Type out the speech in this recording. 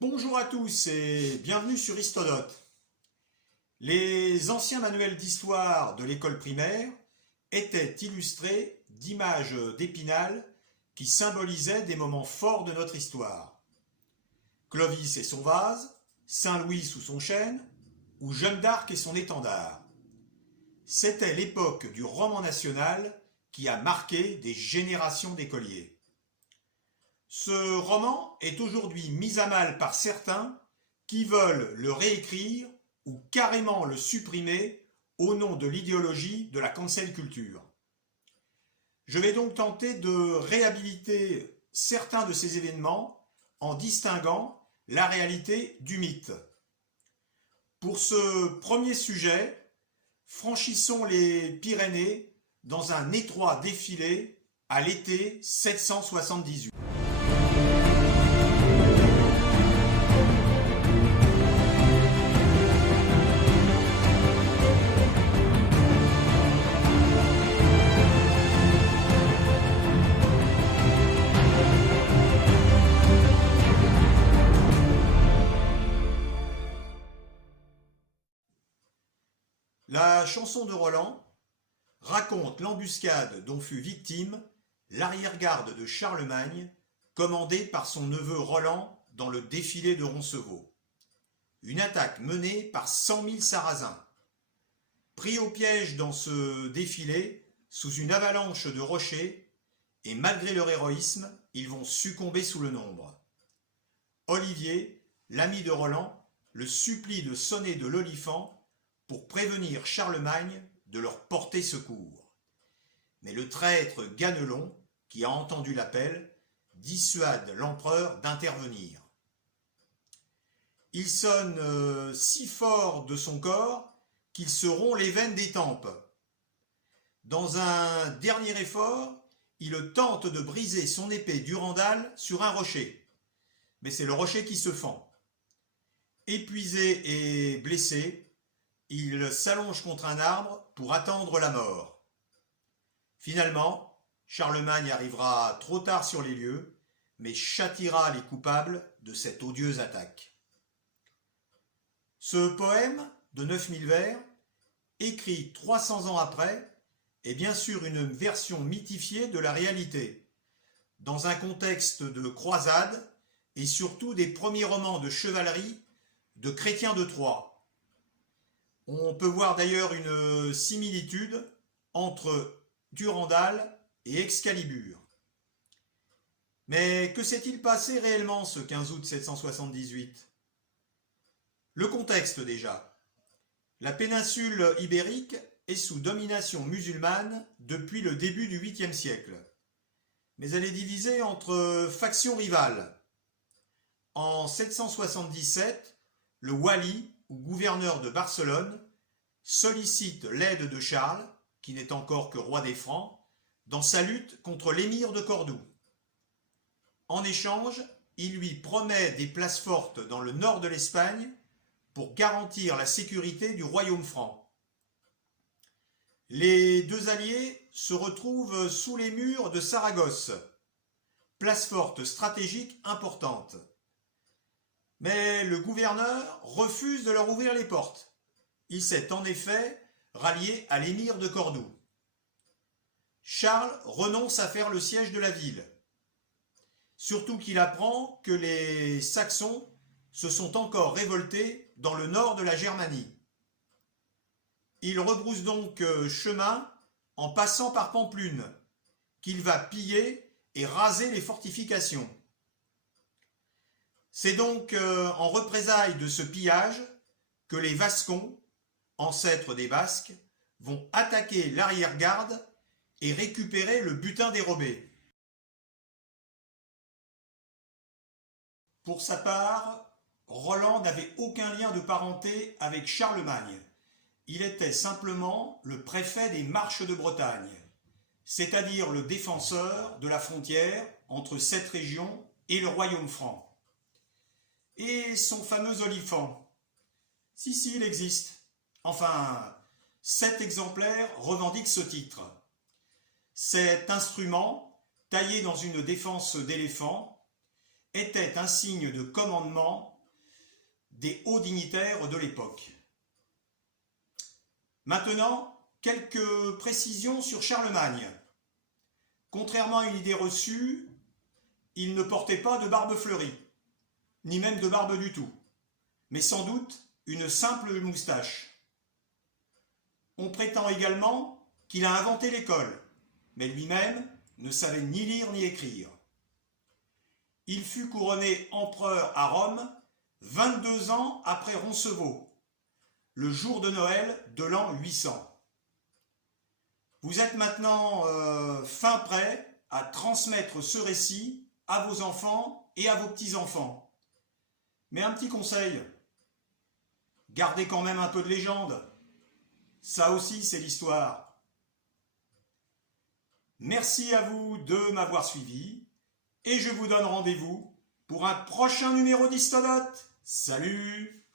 Bonjour à tous et bienvenue sur Histodote. Les anciens manuels d'histoire de l'école primaire étaient illustrés d'images d'Épinal qui symbolisaient des moments forts de notre histoire. Clovis et son vase, Saint-Louis sous son chêne, ou Jeanne d'Arc et son étendard. C'était l'époque du roman national qui a marqué des générations d'écoliers. Ce roman est aujourd'hui mis à mal par certains qui veulent le réécrire ou carrément le supprimer au nom de l'idéologie de la cancel culture. Je vais donc tenter de réhabiliter certains de ces événements en distinguant la réalité du mythe. Pour ce premier sujet, franchissons les Pyrénées dans un étroit défilé à l'été 778. La chanson de Roland raconte l'embuscade dont fut victime l'arrière-garde de Charlemagne, commandée par son neveu Roland dans le défilé de Roncevaux. Une attaque menée par 100 000 Sarrasins. Pris au piège dans ce défilé, sous une avalanche de rochers, et malgré leur héroïsme, ils vont succomber sous le nombre. Olivier, l'ami de Roland, le supplie de sonner de l'olifant pour prévenir Charlemagne de leur porter secours. Mais le traître Ganelon, qui a entendu l'appel, dissuade l'empereur d'intervenir. Il sonne si fort de son corps qu'il se rompt les veines des tempes. Dans un dernier effort, il tente de briser son épée Durandal sur un rocher. Mais c'est le rocher qui se fend. Épuisé et blessé, il s'allonge contre un arbre pour attendre la mort. Finalement, Charlemagne arrivera trop tard sur les lieux, mais châtiera les coupables de cette odieuse attaque. Ce poème, de 9000 vers, écrit 300 ans après, est bien sûr une version mythifiée de la réalité, dans un contexte de croisade et surtout des premiers romans de chevalerie de Chrétien de Troyes. On peut voir d'ailleurs une similitude entre Durandal et Excalibur. Mais que s'est-il passé réellement ce 15 août 778 ? Le contexte déjà. La péninsule ibérique est sous domination musulmane depuis le début du 8e siècle. Mais elle est divisée entre factions rivales. En 777, le wali, ou gouverneur de Barcelone, sollicite l'aide de Charles, qui n'est encore que roi des Francs, dans sa lutte contre l'émir de Cordoue. En échange, il lui promet des places fortes dans le nord de l'Espagne pour garantir la sécurité du royaume franc. Les deux alliés se retrouvent sous les murs de Saragosse, place forte stratégique importante. Mais le gouverneur refuse de leur ouvrir les portes. Il s'est en effet rallié à l'émir de Cordoue. Charles renonce à faire le siège de la ville. Surtout qu'il apprend que les Saxons se sont encore révoltés dans le nord de la Germanie. Il rebrousse donc chemin en passant par Pampelune, qu'il va piller et raser les fortifications. C'est donc en représailles de ce pillage que les Vascons, ancêtres des Basques, vont attaquer l'arrière-garde et récupérer le butin dérobé. Pour sa part, Roland n'avait aucun lien de parenté avec Charlemagne. Il était simplement le préfet des Marches de Bretagne, c'est-à-dire le défenseur de la frontière entre cette région et le royaume franc. Et son fameux olifant. Si, il existe. Enfin, 7 exemplaires revendiquent ce titre. Cet instrument, taillé dans une défense d'éléphant, était un signe de commandement des hauts dignitaires de l'époque. Maintenant, quelques précisions sur Charlemagne. Contrairement à une idée reçue, il ne portait pas de barbe fleurie, ni même de barbe du tout, mais sans doute une simple moustache. On prétend également qu'il a inventé l'école, mais lui-même ne savait ni lire ni écrire. Il fut couronné empereur à Rome 22 ans après Roncevaux, le jour de Noël de l'an 800. Vous êtes maintenant fin prêt à transmettre ce récit à vos enfants et à vos petits-enfants. Mais un petit conseil, gardez quand même un peu de légende. Ça aussi, c'est l'histoire. Merci à vous de m'avoir suivi et je vous donne rendez-vous pour un prochain numéro d'Histodote. Salut!